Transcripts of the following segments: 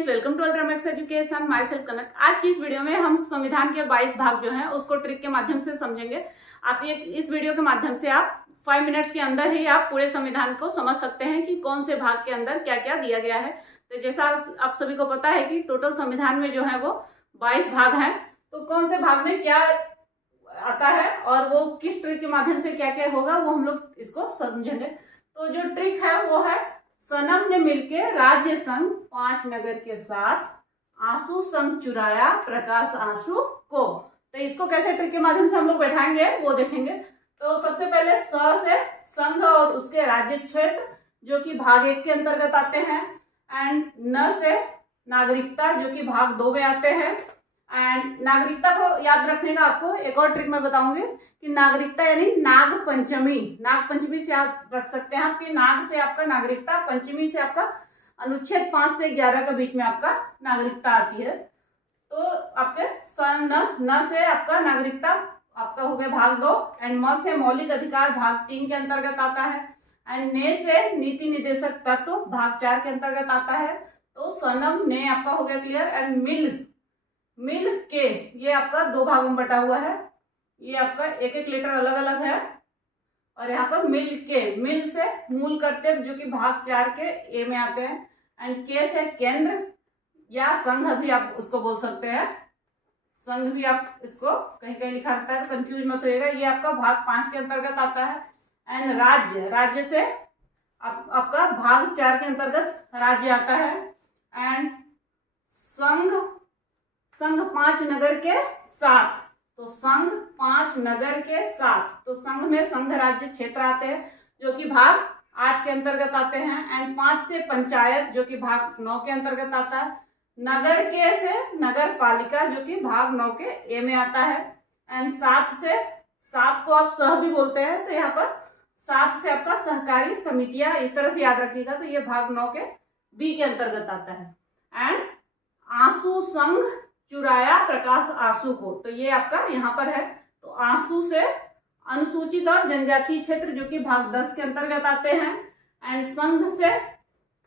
Friends, welcome to Ultramax education. Myself Kanak. आज की इस वीडियो में हम संविधान के 22 भाग जो हैं उसको ट्रिक के माध्यम से समझेंगे। आप ये इस वीडियो के माध्यम से आप 5 मिनट्स के अंदर ही आप पूरे संविधान को समझ सकते हैं कि कौन से भाग के अंदर क्या क्या दिया गया है। तो जैसा आप सभी को पता है कि टोटल संविधान में जो है वो 22 भाग हैं। तो कौन से भाग में क्या आता है और वो किस ट्रिक के माध्यम से क्या क्या होगा वो हम लोग इसको समझेंगे। तो जो ट्रिक है वो है सनम ने मिलके राज्य संघ 5 नगर के साथ आंसू संग चुराया प्रकाश आंसू को। तो इसको कैसे ट्रिक के माध्यम से हम लोग बैठाएंगे वो देखेंगे। तो सबसे पहले स से संघ और उसके राज्य क्षेत्र जो कि भाग 1 के अंतर्गत आते हैं, एंड न से नागरिकता जो कि भाग 2 में आते हैं। एंड नागरिकता को याद रखने का आपको एक और ट्रिक मैं बताऊंगी कि नागरिकता यानी नाग पंचमी। नाग पंचमी से आप रख सकते हैं आपकी नाग से आपका नागरिकता, पंचमी से आपका अनुच्छेद 5 से 11 के बीच में आपका नागरिकता आती है। तो आपके न से आपका नागरिकता आपका हो गया भाग 2, एंड म से मौलिक अधिकार भाग 3 के अंतर्गत आता है, एंड ने से नीति निदेशक तत्व भाग 4 के अंतर्गत आता है। तो सनम ने आपका हो गया क्लियर। एंड मिल के ये आपका 2 भागों में बटा हुआ है। ये आपका एक एक लेटर अलग अलग है और यहाँ पर मिल के, मिल से मूल कर्तव्य जो कि भाग 4 के ए में आते हैं, एंड के से केंद्र या संघ भी आप उसको बोल सकते हैं। संघ भी आप इसको कहीं कहीं लिखा रहता है, कंफ्यूज मत होइएगा। ये आपका भाग 5 के अंतर्गत आता है। एंड राज्य से आपका भाग 4 के अंतर्गत राज्य आता है। एंड संघ 5 नगर के साथ, तो संघ 5 नगर के साथ, तो संघ में संघ राज्य क्षेत्र आते हैं जो कि भाग 8 के अंतर्गत आते हैं। एंड 5 से पंचायत जो कि भाग 9 के अंतर्गत आता है। नगर के से नगर पालिका जो कि भाग 9 के ए में आता है। एंड 7 को आप सह भी बोलते हैं, तो यहाँ पर 7 से आपका सहकारी समितियां, इस तरह से याद रखिएगा। तो ये भाग 9 के बी के अंतर्गत आता है। एंड आंसू संघ चुराया प्रकाश आंसू को, तो ये आपका यहाँ पर है। तो आंसू से अनुसूचित और जनजातीय क्षेत्र जो कि भाग 10 के अंतर्गत आते हैं। एंड संघ से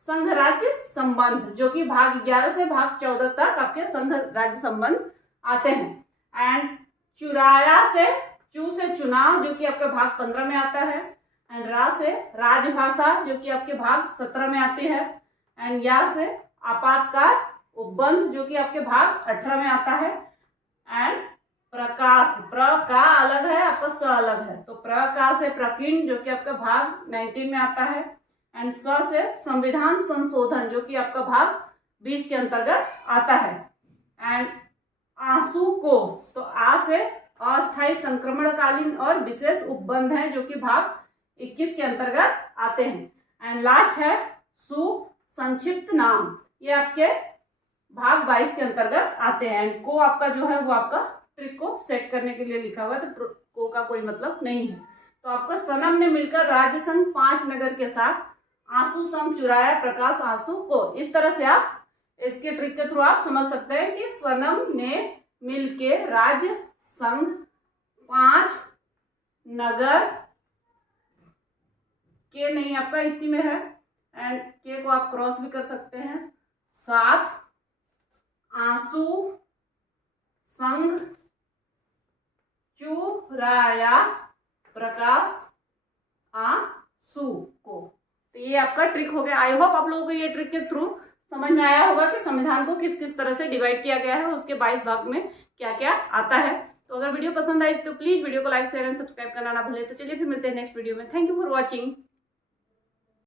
संघ राज्य संबंध जो कि भाग 11 से भाग 14 तक आपके संघ राज्य संबंध आते हैं। एंड चुराया से चू से चुनाव जो कि आपके भाग 15 में आता है। एंड रा से राजभाषा जो कि आपके भाग 17 में आती है। एंड या से आपातकाल उपबंध जो कि आपके भाग 18 में आता है। एंड प्रकाश, प्र का अलग है, आपका स अलग है, तो प्रका से प्रकीर्ण जो कि आपका भाग 19 में आता है। एंड स से संविधान संशोधन जो कि आपका भाग 20 के अंतर्गत आता है। एंड आंसू को, तो आ से अस्थायी संक्रमणकालीन और विशेष उपबंध है जो कि भाग 21 के अंतर्गत आते हैं। एंड लास्ट है सु संक्षिप्त नाम, ये आपके भाग 22 के अंतर्गत आते हैं। एंड को आपका जो है वो आपका ट्रिक को सेट करने के लिए लिखा हुआ है, तो को का कोई मतलब नहीं है। तो आपका सनम ने मिलकर राज्य संघ 5 नगर के साथ आंसू संग चुराया प्रकाश आंसू को, इस तरह से आप इसके ट्रिक के थ्रू आप समझ सकते हैं कि सनम ने मिलके राज्य संघ 5 नगर के, नहीं आपका इसी में है, एंड के को आप क्रॉस भी कर सकते हैं, 7 आंसू संघ चुराया प्रकाश आंसू को। तो ये आपका ट्रिक हो गया। आई होप आप लोगों को ये ट्रिक के थ्रू समझ में आया होगा कि संविधान को किस किस तरह से डिवाइड किया गया है, उसके 22 भाग में क्या क्या आता है। तो अगर वीडियो पसंद आई तो प्लीज वीडियो को लाइक शेयर एंड सब्सक्राइब करना ना भूलें। तो चलिए फिर मिलते हैं नेक्स्ट वीडियो में। Thank you for watching.